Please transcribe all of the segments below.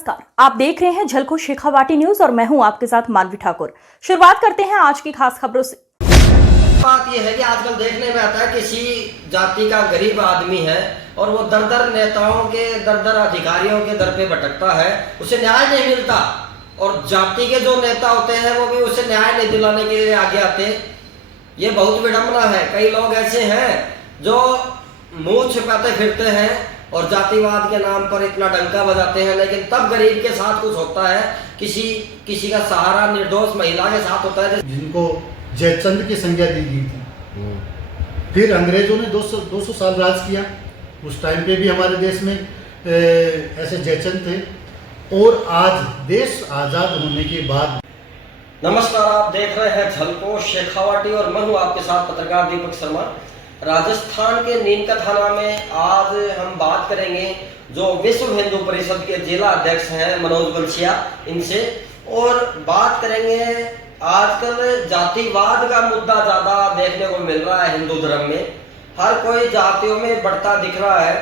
नमस्कार, आप देख रहे हैं झलको शेखावाटी न्यूज और मैं हूं आपके साथ मानवी ठाकुर। शुरुआत करते हैं आज की खास खबरों से। बात यह है कि आजकल देखने में आता है किसी जाति का गरीब आदमी है और वो दर दर नेताओं के दर दर अधिकारियों के दर पे भटकता है, उसे न्याय नहीं मिलता और जाति के जो नेता होते हैं वो भी उसे न्याय नहीं दिलाने के लिए आगे आते। ये बहुत विडंबना है। कई लोग ऐसे हैं जो मुंह छिपाते फिरते हैं और जातिवाद के नाम पर इतना डंका बजाते हैं, लेकिन तब गरीब के साथ कुछ होता है, किसी का सहारा निर्दोष महिला के साथ होता है जिनको जयचंद की संज्ञा दी गई थी। फिर अंग्रेजों ने 200 साल राज किया। उस टाइम पे भी हमारे देश में ऐसे जयचंद थे और आज देश आज़ाद होने के बाद। नमस्कार, आप देख रहे हैं झलको शेखावाटी और मैं हूं आपके साथ पत्रकार दीपक शर्मा। राजस्थान के नीमका थाना में आज हम बात करेंगे जो विश्व हिंदू परिषद के जिला अध्यक्ष हैं मनोज बंसिया, इनसे, और बात करेंगे आजकल जातिवाद का मुद्दा ज्यादा देखने को मिल रहा है हिंदू धर्म में। हर कोई जातियों में बढ़ता दिख रहा है।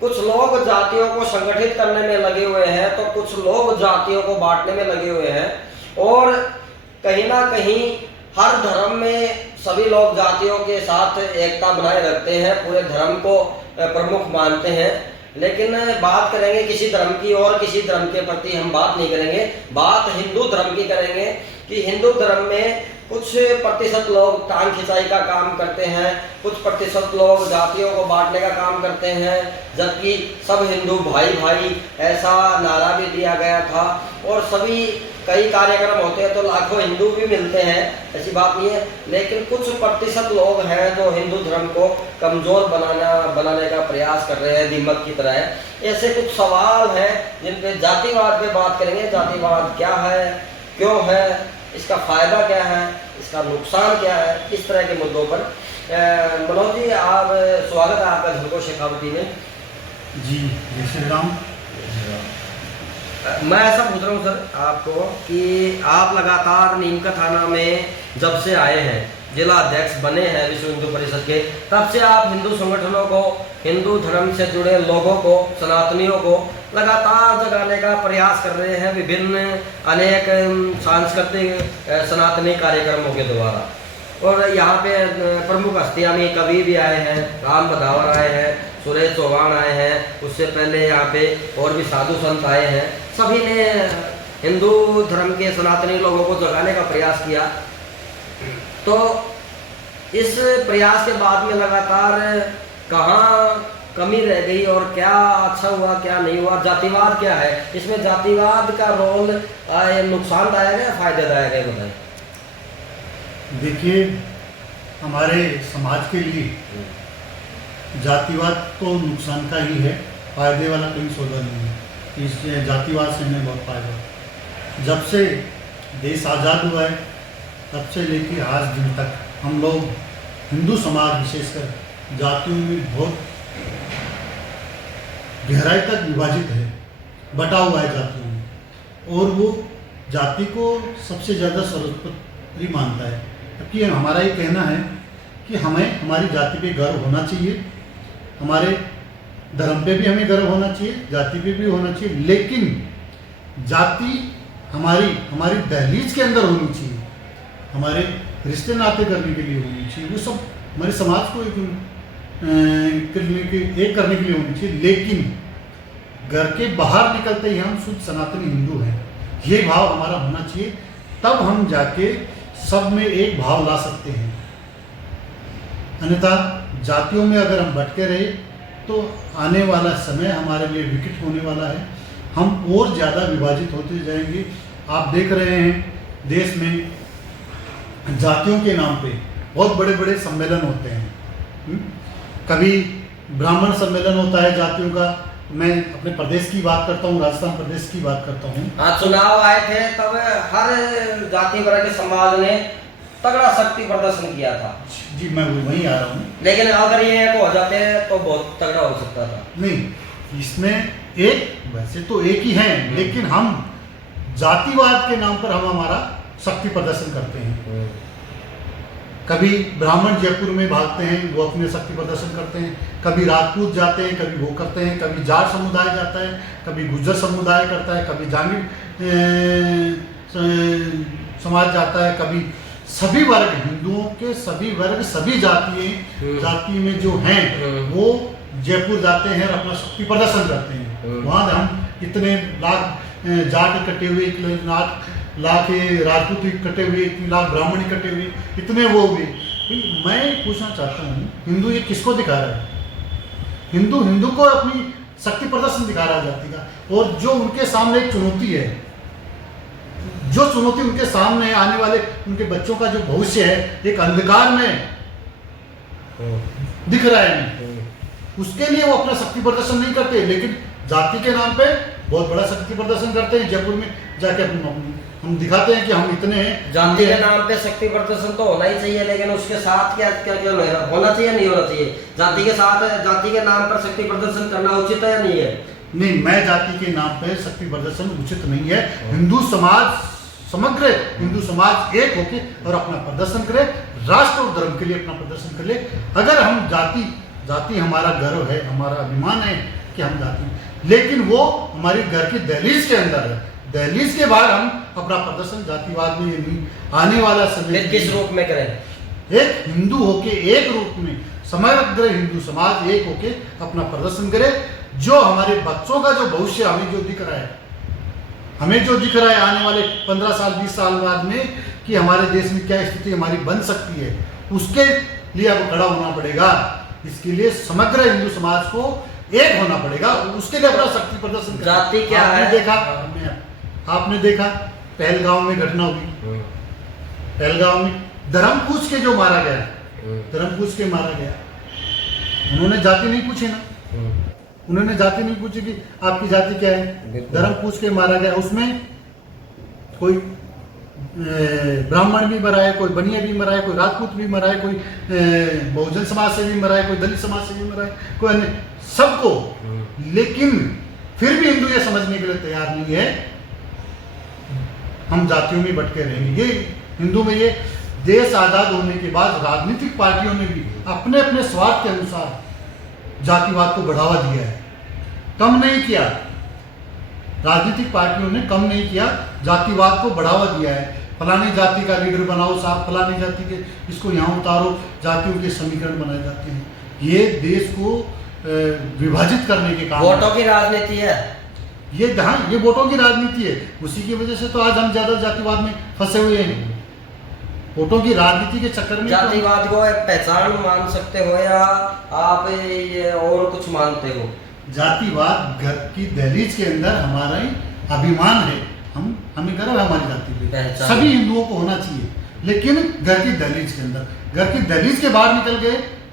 कुछ लोग जातियों को संगठित करने में लगे हुए हैं तो कुछ लोग जातियों को बांटने में लगे हुए हैं और कहीं ना कहीं हर धर्म में सभी लोग जातियों के साथ एकता बनाए रखते हैं, पूरे धर्म को प्रमुख मानते हैं। लेकिन बात करेंगे किसी धर्म की और किसी धर्म के प्रति हम बात नहीं करेंगे, बात हिंदू धर्म की करेंगे कि हिंदू धर्म में कुछ प्रतिशत लोग टांग खिंचाई का काम करते हैं, कुछ प्रतिशत लोग जातियों को बांटने का काम करते हैं, जबकि सब हिंदू भाई भाई ऐसा नारा भी दिया गया था और सभी कई कार्यक्रम होते हैं तो लाखों हिंदू भी मिलते हैं, ऐसी बात नहीं है। लेकिन कुछ प्रतिशत लोग हैं जो हिंदू धर्म को कमजोर बनाने का प्रयास कर रहे हैं, दीमक की तरह है। ऐसे कुछ सवाल हैं जिन पे जातिवाद पे बात करेंगे। जातिवाद क्या है, क्यों है, इसका फायदा क्या है, इसका नुकसान क्या है, इस तरह के मुद्दों पर। मनोज जी, आप स्वागत है आपका झलको शेखावाटी में। जी, जय श्री राम। मैं ऐसा पूछ रहा हूँ सर आपको कि आप लगातार नीमका थाना में जब से आए हैं, जिला अध्यक्ष बने हैं विश्व हिंदू परिषद के, तब से आप हिंदू संगठनों को, हिंदू धर्म से जुड़े लोगों को, सनातनियों को लगातार जगाने का प्रयास कर रहे हैं विभिन्न अनेक सांस्कृतिक सनातनी कार्यक्रमों के द्वारा। और यहाँ पे प्रमुख हस्तियाँ में कवि भी आए हैं, राम बधावर आए हैं, सुरेश चौहान आए हैं, उससे पहले यहाँ पे और भी साधु संत आए हैं। सभी ने हिंदू धर्म के सनातनी लोगों को जगाने का प्रयास किया। तो इस प्रयास के बाद में लगातार कहाँ कमी रह गई और क्या अच्छा हुआ, क्या नहीं हुआ, जातिवाद क्या है, इसमें जातिवाद का रोल नुकसानदायक है, फायदेदायक है, बताइए। देखिए, हमारे समाज के लिए जातिवाद तो नुकसान का ही है, फायदे वाला कोई सौदा नहीं है। इस जातिवाद से हमें बहुत फायदा। जब से देश आज़ाद हुआ है तब से लेकर आज दिन तक हम लोग हिंदू समाज विशेषकर जातियों में बहुत गहराई तक विभाजित है, बटा हुआ है जातियों में, और वो जाति को सबसे ज़्यादा सर्वोपरि मानता है। क्योंकि हमारा ये कहना है कि हमें हमारी जाति पे गर्व होना चाहिए, हमारे धर्म पे भी हमें गर्व होना चाहिए, जाति पे भी होना चाहिए, लेकिन जाति हमारी दहलीज के अंदर होनी चाहिए, हमारे रिश्ते नाते करने के लिए होनी चाहिए, वो सब हमारे समाज को एक करने के लिए होनी चाहिए। लेकिन घर के बाहर निकलते ही हम शुद्ध सनातनी हिंदू हैं, ये भाव हमारा होना चाहिए, तब हम जाके सब में एक भाव ला सकते हैं। अन्यथा जातियों में अगर हम भटके रहे तो आने वाला समय हमारे लिए विकट होने वाला है, हम और ज़्यादा विभाजित होते जाएंगे। आप देख रहे हैं देश में जातियों के नाम पे बहुत बड़े बड़े सम्मेलन होते हैं। कभी ब्राह्मण सम्मेलन होता है जातियों का, मैं अपने प्रदेश की बात करता हूँ, राजस्थान प्रदेश की बात करता हूँ। हाँ, चुनाव आए थे तब हर जाति वर्ग के समाज ने तगड़ा शक्ति प्रदर्शन किया था। जी, मैं वहीं आ रहा हूँ। लेकिन अगर ये एक हो जाते हैं तो बहुत तगड़ा हो सकता था। नहीं, इसमें वैसे तो एक ही हैं, लेकिन हम जातिवाद के नाम पर हम हमारा शक्ति प्रदर्शन करते हैं। कभी ब्राह्मण जयपुर में भागते हैं, वो अपने शक्ति प्रदर्शन करते हैं, कभी राजपूत जाते हैं, कभी वो करते हैं, कभी जाट समुदाय जाता है, कभी गुज्जर समुदाय करता है, कभी जांगीर समाज जाता है, कभी सभी वर्ग, हिंदुओं के सभी वर्ग, सभी जाति में जो हैं वो जयपुर जाते हैं और अपना शक्ति प्रदर्शन करते हैं। वहाँ हम इतने लाख जाट इकट्ठे हुए, इतने लाख राजपूत इकट्ठे हुए, इतने लाख ब्राह्मण इकट्ठे हुए, इतने वो हुए। मैं पूछना चाहता हूँ, हिंदू ये किसको दिखा रहा है? हिंदू को अपनी शक्ति प्रदर्शन दिखा रहा है जाति का। और जो उनके सामने एक चुनौती है, जो चुनौती उनके सामने आने वाले उनके बच्चों का जो भविष्य है, एक अंधकार में दिख रहा है, उसके लिए वो अपना शक्ति प्रदर्शन नहीं करते, लेकिन जाति के नाम पे बहुत बड़ा शक्ति प्रदर्शन करते हैं। जयपुर में जाके हम दिखाते हैं कि हम इतने हैं। जाति के नाम पे शक्ति प्रदर्शन तो होना ही चाहिए, लेकिन उसके साथ क्या क्या क्या होना चाहिए, नहीं होना चाहिए? जाति के साथ, जाति के नाम पर शक्ति प्रदर्शन करना उचित है या नहीं है? नहीं, मैं जाति के नाम पे शक्ति प्रदर्शन उचित नहीं है। हिंदू समाज, समग्र हिंदू समाज एक होके और अपना प्रदर्शन करे, राष्ट्र और धर्म के लिए अपना प्रदर्शन करे। अगर हम जाति हमारा गर्व है, हमारा अभिमान है कि हम जाति, लेकिन वो हमारी घर की दहलीज के अंदर है। दहलीज के बाहर हम अपना प्रदर्शन जातिवाद में नहीं आने वाला समय किस रूप में करें? एक हिंदू होके एक रूप में समग्र हिंदू समाज एक होके अपना प्रदर्शन करे। जो हमारे बच्चों का जो भविष्य हमें जो दिख रहा है आने वाले 15 साल 20 साल बाद में, कि हमारे देश में क्या स्थिति हमारी बन सकती है, उसके लिए अब खड़ा होना पड़ेगा। इसके लिए समग्र हिंदू समाज को एक होना पड़ेगा, उसके लिए अपना शक्ति प्रदर्शन। जाति क्या है? आपने देखा पहलगांव में घटना हुई, पहलगांव में धर्म पूछ के जो मारा गया, धर्म पूछ के मारा गया, उन्होंने जाति नहीं पूछी ना, उन्होंने जाति नहीं पूछी कि आपकी जाति क्या है, धर्म पूछ के मारा गया। उसमें कोई ब्राह्मण भी मरा है, कोई बनिया भी मरा है, कोई राजपूत भी मरा है, कोई बहुजन समाज से भी मरा है, कोई दलित समाज से भी मरा है, कोई अन्य, सबको। लेकिन फिर भी हिंदू ये समझने के लिए तैयार नहीं है, हम जातियों में भटके रहेंगे। ये हिंदू में, ये देश आजाद होने के बाद राजनीतिक पार्टियों ने भी अपने अपने स्वार्थ के अनुसार जातिवाद को बढ़ावा दिया है, कम नहीं किया। राजनीतिक पार्टियों ने कम नहीं किया, जातिवाद को बढ़ावा दिया है। फलानी जाति का लीडर बनाओ साहब, फलानी जाति के इसको यहाँ उतारो, जातियों के समीकरण बनाए जाते हैं। ये देश को विभाजित करने के काम, वोटों की राजनीति है ये। हाँ, ये वोटों की राजनीति है। उसी की वजह से तो आज हम ज्यादा जातिवाद में फंसे हुए हैं, वोटों की राजनीति के चक्कर में। जातिवाद को एक पहचान मान सकते हो या आप ये और कुछ मानते हो? जातिवाद घर की दहलीज के अंदर हमारा ही अभिमान है, हमें गर्व है हमारी जाति पे, सभी हिंदुओं को होना चाहिए। लेकिन घर की दहलीज के अंदर, घर की दहलीज के बाहर निकल गए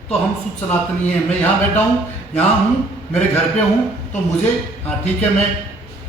तो हम शुद्ध सनातनी हैं। मैं यहाँ बैठा हूँ, यहाँ हूँ, मेरे घर पे हूँ, तो मुझे हाँ ठीक है, मैं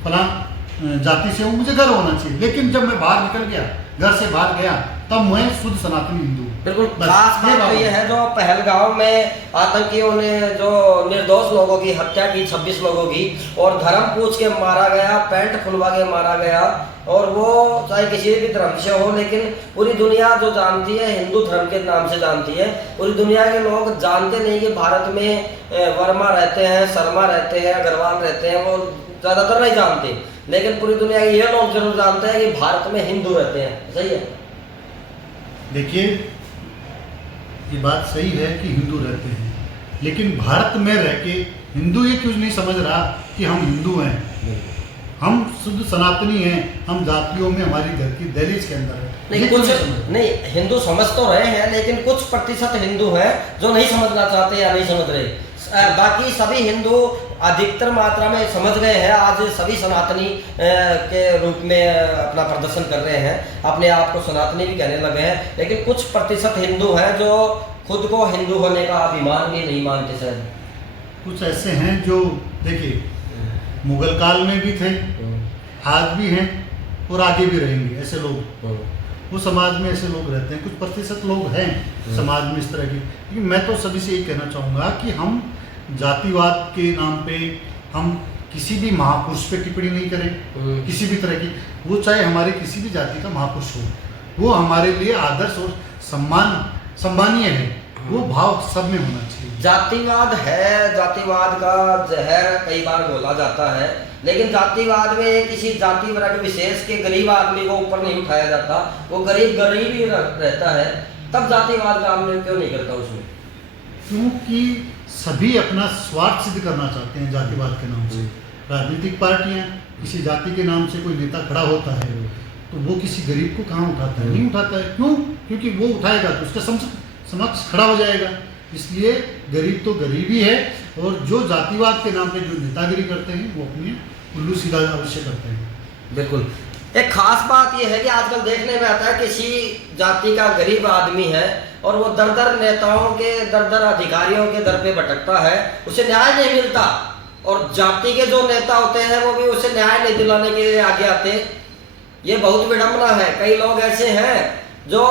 फलां जाति से हूँ, मुझे गर्व होना चाहिए। लेकिन जब मैं बाहर निकल गया, घर से बाहर गया, तब मैं शुद्ध सनातनी हिंदू। बिल्कुल। खास बात तो ये है, जो पहलगांव में आतंकियों ने जो निर्दोष लोगों की हत्या की, 26 लोगों की, और धर्म पूछ के मारा गया, पैंट खुलवा के मारा गया, और वो चाहे किसी भी धर्म से हो, लेकिन पूरी दुनिया जो जानती है, हिंदू धर्म के नाम से जानती है। पूरी दुनिया के लोग जानते नहीं कि भारत में वर्मा रहते हैं, शर्मा रहते हैं, अग्रवाल रहते हैं, वो ज़्यादातर नहीं जानते। लेकिन पूरी दुनिया के ये लोग जरूर जानते हैं कि भारत में हिंदू रहते हैं। सही है? देखिए, ये बात सही है कि हिंदू रहते हैं, लेकिन भारत में रह के हिंदू ये क्यों नहीं समझ रहा कि हम हिंदू हैं, हम शुद्ध सनातनी हैं, हम जातियों में हमारी घर की दहलीज के अंदर है। नहीं, कुछ नहीं, हिंदू समझ तो रहे हैं, लेकिन कुछ प्रतिशत हिंदू हैं जो नहीं समझना चाहते या नहीं समझ रहे। बाकी सभी हिंदू अधिकतर मात्रा में समझ गए हैं। आज सभी सनातनी के रूप में अपना प्रदर्शन कर रहे हैं, अपने आप को सनातनी भी कहने लगे हैं। लेकिन कुछ प्रतिशत हिंदू हैं जो खुद को हिंदू होने का अभिमान भी नहीं मानते। शायद कुछ ऐसे हैं जो, देखिए, मुगल काल में भी थे, आज भी हैं और आगे भी रहेंगे। ऐसे लोग वो समाज में ऐसे लोग रहते हैं, कुछ प्रतिशत लोग हैं समाज में इस तरह की। लेकिन मैं तो सभी से यही कहना चाहूँगा कि हम जातिवाद के नाम पे हम किसी भी महापुरुष पे टिप्पणी नहीं करें, किसी भी तरह की। वो चाहे हमारे किसी भी जाति का महापुरुष हो, वो हमारे लिए आदर्श और सम्मान सम्मानीय है, वो भाव सब में होना चाहिए। जातिवाद है, जातिवाद का जहर कई बार बोला जाता है, लेकिन जातिवाद में किसी जाति वर्ग विशेष के गरीब आदमी को ऊपर नहीं उठाया जाता, वो गरीब ही रहता है, तब जातिवाद का हमने क्यों नहीं करता उसमें? क्योंकि सभी अपना स्वार्थ सिद्ध करना चाहते हैं जातिवाद के नाम से। राजनीतिक पार्टियां किसी जाति के नाम से कोई नेता खड़ा होता है तो वो किसी गरीब को कहाँ उठाता है? नहीं उठाता है। क्यों? क्योंकि वो उठाएगा तो उसके समक्ष खड़ा हो जाएगा। इसलिए गरीब तो गरीब ही है, और जो जातिवाद के नाम पे जो नेतागिरी करते हैं वो अपने उल्लू सीधा अवश्य करते हैं। बिल्कुल। एक खास बात यह है कि आजकल देखने में आता है किसी जाति का गरीब आदमी है और वो दर दर नेताओं के, दर दर अधिकारियों के दर पे भटकता है, उसे न्याय नहीं मिलता, और जाति के जो नेता होते हैं वो भी उसे न्याय नहीं दिलाने के लिए आगे आते। ये बहुत विडंबना है। कई लोग ऐसे हैं जो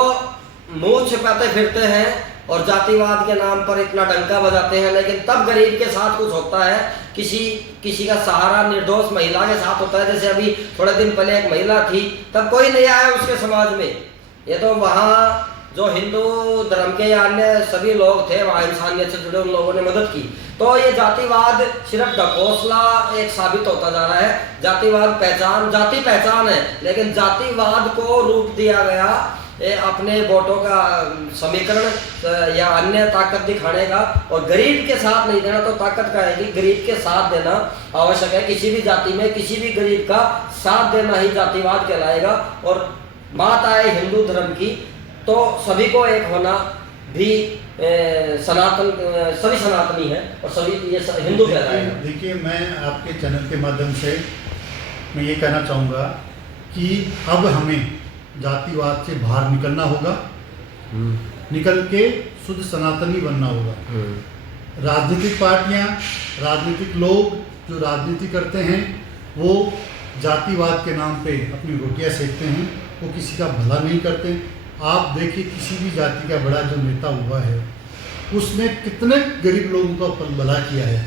मुंह छिपाते फिरते हैं और जातिवाद के नाम पर इतना डंका बजाते हैं, लेकिन तब गरीब के साथ कुछ होता है, किसी का सहारा निर्दोष महिला के साथ होता है। जैसे अभी थोड़े दिन पहले एक महिला थी, तब कोई नहीं आया उसके समाज में। ये तो वहाँ जो हिंदू धर्म के या अन्य सभी लोग थे, वहाँ इंसानियत से जुड़े उन लोगों ने मदद की। तो ये जातिवाद सिर्फ ढकोसला एक साबित होता जा रहा है। जातिवाद जाति पहचान है, लेकिन जातिवाद को रूप दिया गया अपने वोटों का समीकरण या अन्य ताकत दिखाने का, और गरीब के साथ नहीं देना तो ताकत का है कि गरीब के साथ देना आवश्यक है। किसी भी जाति में किसी भी गरीब का साथ देना ही जातिवाद कहलाएगा। और बात आए हिंदू धर्म की, तो सभी को एक होना भी सभी सनातनी है और सभी ये हिंदू कहलाएगा। देखिए, मैं आपके चैनल के माध्यम से मैं ये कहना चाहूँगा कि अब हमें जातिवाद से बाहर निकलना होगा, निकल के शुद्ध सनातनी बनना होगा। राजनीतिक पार्टियां, राजनीतिक लोग जो राजनीति करते हैं वो जातिवाद के नाम पे अपनी रोटियां सेकते हैं, वो किसी का भला नहीं करते। आप देखिए, किसी भी जाति का बड़ा जो नेता हुआ है उसने कितने गरीब लोगों का भला किया है।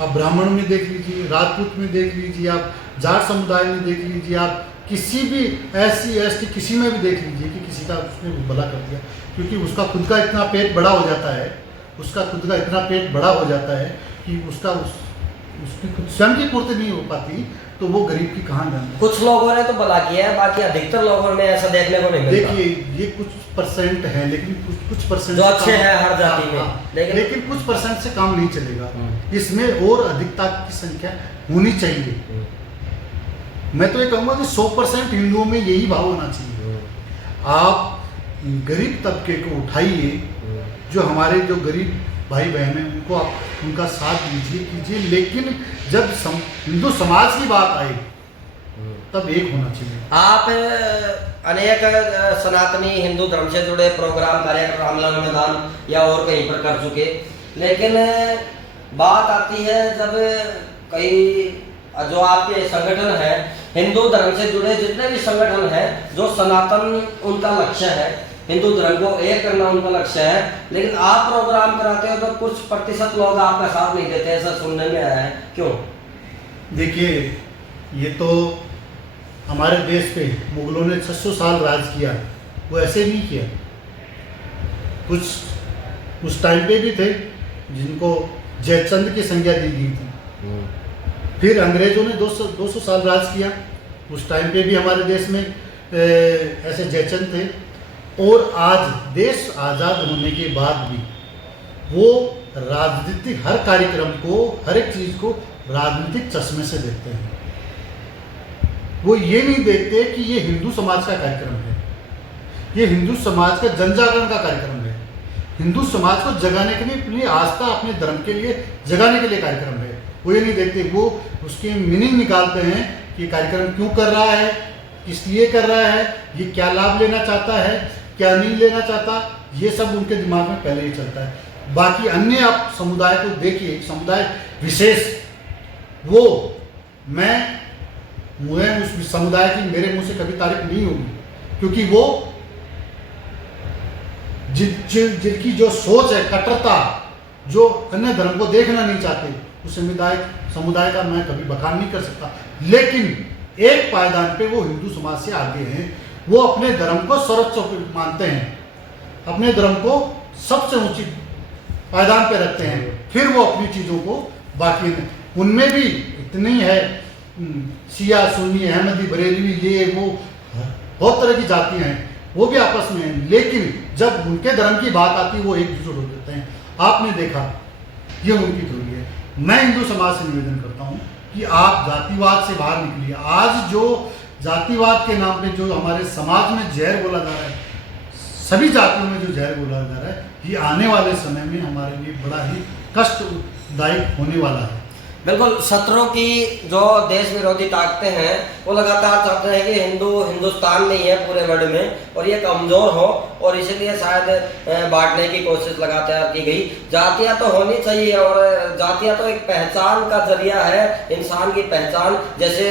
आप ब्राह्मण में देख लीजिए, राजपूत में देख लीजिए, आप जाट समुदाय में देख लीजिए, आप किसी भी SC किसी में भी देख लीजिए कि किसी का उसने भला कर दिया। क्योंकि उसका खुद का इतना पेट बड़ा हो जाता है, कि उसकी खुद स्वयं की पूर्ति नहीं हो पाती, तो वो गरीब की कहाँ जाना। कुछ लोगों ने तो भला किया है, बाकी अधिकतर लोगों में ऐसा देखने को नहीं मिलता। देखिए, ये कुछ परसेंट है, लेकिन कुछ परसेंट जो अच्छे हैं हर जाति में, लेकिन कुछ परसेंट से काम नहीं चलेगा। इसमें और अधिकता की संख्या होनी चाहिए। मैं तो ये कहूँगा कि 100% हिंदुओं में यही भाव होना चाहिए। आप गरीब तबके को उठाइए, जो हमारे जो गरीब भाई बहन हैं उनको आप उनका साथ दीजिए, कीजिए, लेकिन जब हिंदू समाज की बात आए तब एक होना चाहिए। आप अनेक सनातनी हिंदू धर्म से जुड़े प्रोग्राम कार्यक्रम रामलीला मैदान या और कहीं पर कर चुके, लेकिन बात आती है जब कई जो आपके संगठन है, हिंदू धर्म से जुड़े जितने भी संगठन हैं, जो सनातन उनका लक्ष्य है, हिंदू धर्म को एक करना उनका लक्ष्य है, लेकिन आप प्रोग्राम कराते हो तो कुछ प्रतिशत लोग आपका साथ नहीं देते, ऐसा सुनने में आया है। क्यों? देखिए, ये तो हमारे देश पे मुगलों ने 600 साल राज किया, वो ऐसे नहीं किया। कुछ उस टाइम पे भी थे जिनको जयचंद की संज्ञा दी गई थी। फिर अंग्रेजों ने 200 साल राज किया, उस टाइम पे भी हमारे देश में ऐसे जयचंद थे। और आज देश आज़ाद होने के बाद भी वो राजनीतिक हर कार्यक्रम को, हर एक चीज़ को राजनीतिक चश्मे से देखते हैं। वो ये नहीं देखते कि ये हिंदू समाज का कार्यक्रम है, ये हिंदू समाज का जनजागरण का कार्यक्रम है, हिंदू समाज को जगाने के लिए, अपनी आस्था, अपने धर्म के लिए जगाने के लिए कार्यक्रम है। वो ये नहीं देखते, वो उसके मीनिंग निकालते हैं कि कार्यक्रम क्यों कर रहा है, किस लिए कर रहा है, ये क्या लाभ लेना चाहता है, क्या नहीं लेना चाहता, ये सब उनके दिमाग में पहले ही चलता है। बाकी अन्य आप समुदाय को देखिए, समुदाय विशेष, वो मुझे उस समुदाय की मेरे मुंह से कभी तारीफ नहीं होगी, क्योंकि वो जिनकी जो सोच है, कट्टरता, जो अन्य धर्म को देखना नहीं चाहते, उस समुदाय का मैं कभी बखान नहीं कर सकता। लेकिन एक पायदान पे वो हिंदू समाज से आगे हैं, वो अपने धर्म को सर्वोच्च मानते हैं, अपने धर्म को सबसे ऊंची पायदान पे रखते हैं, फिर वो अपनी चीज़ों को बाकी उनमें भी इतनी है शिया सुन्नी अहमदी बरेलवी ये वो बहुत तरह की जातियां हैं, वो भी आपस में हैं, लेकिन जब उनके धर्म की बात आती है वो एकजुट हो जाते हैं। आपने देखा ये उनकी थोड़ी है। मैं हिंदू समाज से निवेदन करता हूँ कि आप जातिवाद से बाहर निकलिए। आज जो जातिवाद के नाम पे जो हमारे समाज में जहर बोला जा रहा है, सभी जातियों में जो जहर बोला जा रहा है, ये आने वाले समय में हमारे लिए बड़ा ही कष्टदायक होने वाला है। बिल्कुल, शत्रुओं की जो देश विरोधी ताकतें हैं वो लगातार चाहते हैं कि हिंदू हिंदुस्तान में ही है पूरे वर्ल्ड में और ये कमज़ोर हो, और इसलिए शायद बांटने की कोशिश लगातार की गई। जातियाँ तो होनी चाहिए, और जातियाँ तो एक पहचान का जरिया है, इंसान की पहचान। जैसे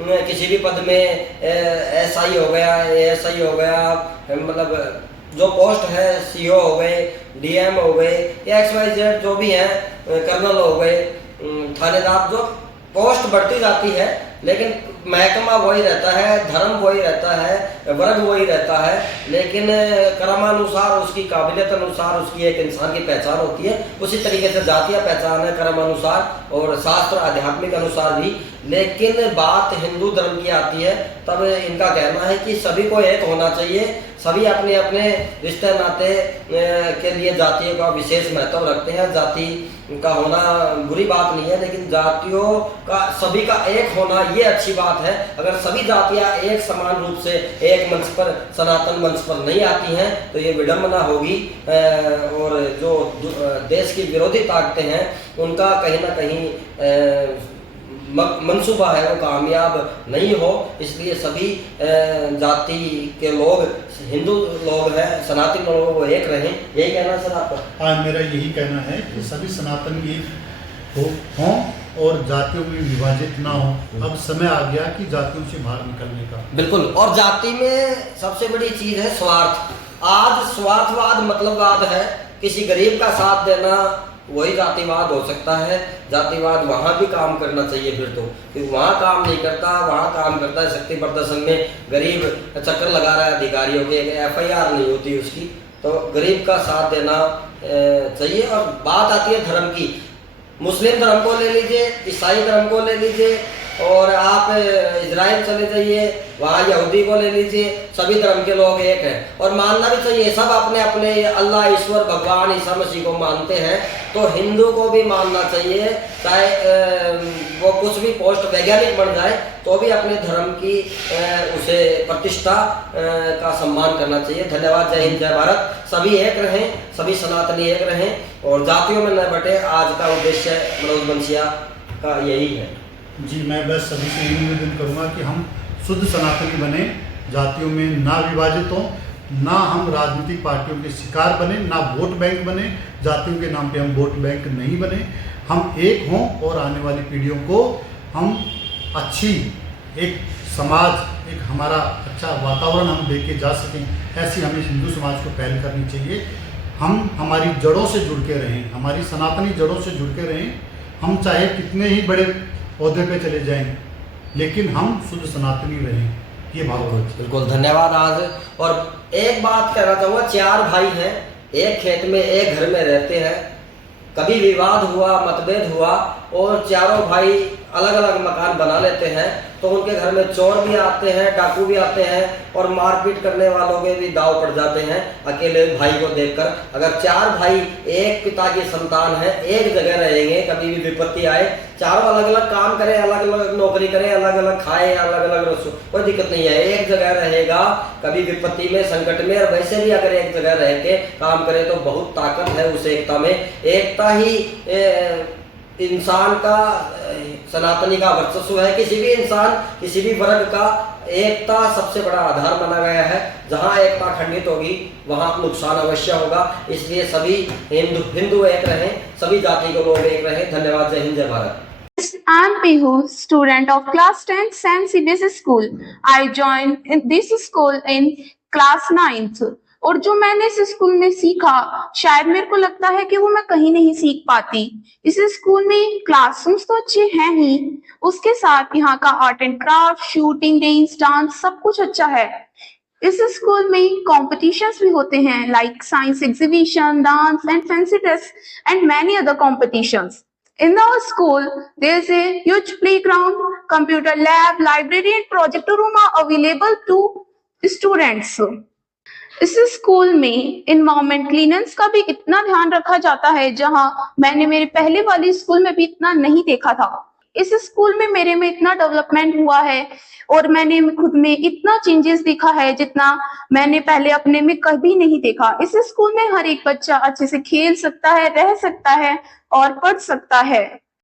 किसी भी पद में SI हो गया, ASI हो गया, मतलब जो पोस्ट है CO हो गए, DM हो गए, XYZ जो भी हैं, कर्नल हो गए, थानेदार, जो पोस्ट बढ़ती जाती है लेकिन महकमा वही रहता है, धर्म वही रहता है, वर्ग वही रहता है, लेकिन क्रमानुसार उसकी काबिलियत अनुसार उसकी एक इंसान की पहचान होती है। उसी तरीके से जातीय पहचान है क्रमानुसार और शास्त्र आध्यात्मिक अनुसार भी। लेकिन बात हिंदू धर्म की आती है तब इनका कहना है कि सभी को एक होना चाहिए, सभी अपने अपने रिश्ते नाते के लिए जातियों का विशेष महत्व रखते हैं। जाति का होना बुरी बात नहीं है, लेकिन जातियों का सभी का एक होना ये अच्छी बात है। अगर सभी जातियां एक समान रूप से एक मंच पर, सनातन मंच पर नहीं आती हैं तो ये विडंबना होगी, और जो देश की विरोधी ताकतें हैं उनका कहीं ना कहीं मंसूबा है वो कामयाब नहीं हो। इसलिए सभी जाति के लोग, हिंदू लोग हैं, सनातन लोगों को एक रहें। यही कहना है सर आपका? आज मेरा यही कहना है कि सभी सनातनी हों और जातियों में विभाजित ना हो। अब समय आ गया कि जातियों से बाहर निकलने का। बिल्कुल, और जाति में सबसे बड़ी चीज है स्वार्थ। आज स्वार्थवाद मतलबवाद है, किसी गरीब का साथ देना वही जातिवाद हो सकता है। जातिवाद वहाँ भी काम करना चाहिए फिर तो, क्योंकि वहाँ काम नहीं करता, वहाँ काम करता है शक्ति प्रदर्शन में। गरीब चक्कर लगा रहा है अधिकारियों के, FIR नहीं होती उसकी, तो गरीब का साथ देना चाहिए। और बात आती है धर्म की, मुस्लिम धर्म को ले लीजिए, ईसाई धर्म को ले लीजिए, और आप इजराइल चले जाइए, वहाँ यहूदी को ले लीजिए, सभी धर्म के लोग एक हैं। और मानना भी चाहिए, सब अपने अपने अल्लाह, ईश्वर, भगवान, ईसा मसीह को मानते हैं, तो हिंदू को भी मानना चाहिए। चाहे वो कुछ भी पोस्ट वैज्ञानिक बन जाए तो भी अपने धर्म की उसे प्रतिष्ठा का सम्मान करना चाहिए। धन्यवाद। जय हिंद, जय भारत। सभी एक रहें, सभी सनातनी एक रहें और जातियों में न बटे। आज का उद्देश्य मनोज बंसिया का यही है। जी, मैं बस सभी से यही निवेदन करूँगा कि हम शुद्ध सनातनी बने, जातियों में ना विभाजित हों, ना हम राजनीतिक पार्टियों के शिकार बने, ना वोट बैंक बने, जातियों के नाम पे हम वोट बैंक नहीं बने। हम एक हों और आने वाली पीढ़ियों को हम अच्छी एक समाज, एक हमारा अच्छा वातावरण हम दे के जा सकें, ऐसी हमें हिंदू समाज को पहल करनी चाहिए। हम हमारी जड़ों से जुड़ के रहें, हमारी सनातनी जड़ों से जुड़ के रहें। हम चाहे कितने ही बड़े ओहदे पे चले जाएं, लेकिन हम शुद्ध सनातनी रहें, ये भाव। बिल्कुल, धन्यवाद। आज और एक बात कहना चाहूँगा, 4 भाई हैं, एक खेत में एक घर में रहते हैं, कभी विवाद हुआ, मतभेद हुआ और चारों भाई अलग अलग मकान बना लेते हैं, तो उनके घर में चोर भी आते हैं, डाकू भी आते हैं और मारपीट करने वालों के भी दाव पड़ जाते हैं अकेले भाई को देखकर। अगर 4 भाई एक पिता की संतान है, एक जगह रहेंगे, कभी भी विपत्ति आए, चारों अलग अलग काम करें, अलग अलग नौकरी करें, अलग अलग खाएं, अलग अलग रसोई, कोई दिक्कत नहीं है। एक जगह रहेगा कभी विपत्ति में, संकट में, और वैसे भी अगर एक जगह रह के काम करें तो बहुत ताकत है उस एकता में। एकता ही इंसान का, सनातनी का वर्चस्व है। किसी भी इंसान, किसी भी वर्ग का एकता सबसे बड़ा आधार माना गया है। जहां एकता खंडित होगी वहां नुकसान अवश्य होगा। इसलिए सभी हिंदू एक रहें, सभी जाति के लोग एक रहें। धन्यवाद। जय हिंद, जय Bharat. I'm Pihu, student of class 10 St. CBSE school. I joined in this school in class 9th. और जो मैंने इस स्कूल में सीखा, शायद मेरे को लगता है कि वो मैं कहीं नहीं सीख पाती। इस स्कूल में क्लासरूम्स तो अच्छे हैं ही, उसके साथ यहाँ का art and craft, shooting range, dance सब कुछ अच्छा है। इस स्कूल में कॉम्पिटिशन्स भी होते हैं like science exhibition, dance and fancy dress and many other competitions. In our school, there is a huge playground, computer lab, library and projector room are available to students. इस school में environment cleanness का भी इतना ध्यान रखा जाता है जहां मैंने मेरे पहले वाली स्कूल में भी इतना नहीं देखा था. इस स्कूल में मेरे में इतना डेवलपमेंट हुआ है और मैंने खुद में इतना चेंजेस देखा है जितना मैंने पहले अपने में कभी नहीं देखा. इस स्कूल में हर एक बच्चा अच्छे से खेल सकता है, रह सकता है और पढ़ सकता है.